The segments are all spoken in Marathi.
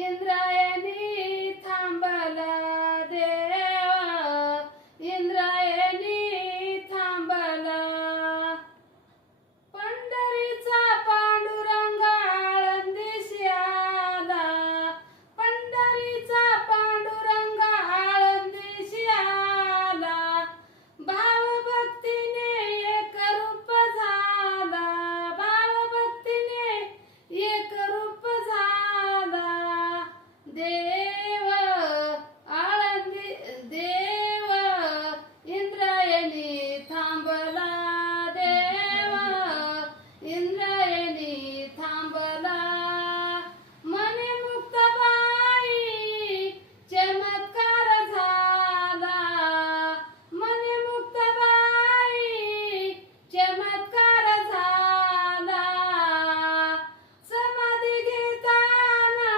इंद्रायणी थांबला देवा, इंद्रायणी थांबला. पंढरीचा पांडुरंग आळंदीशी आला, पंढरीचा पांडुरंग आळंदीशी आला. भावभक्तीने एक रूप झाला, भावभक्तीने एक रूप झाला. देव आळंदी देव इंद्रायणी थांबला, देव इंद्रायणी थांबला. मने मुक्ताबाई चमत्कार झाला, मने मुक्ताबाई चमत्कार झाला. समाधी घेताना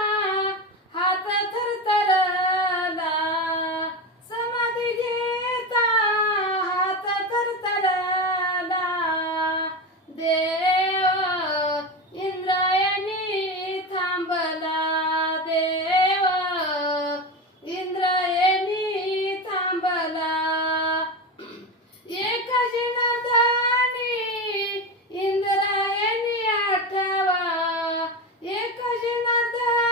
हात थरथरला, समाधी घेता हात थरथरला. देव इंद्रायणी थांबला, देव इंद्रायणी थांबला. एक जनार्दनी इंद्रायणी आठवा, एक जनार्दनी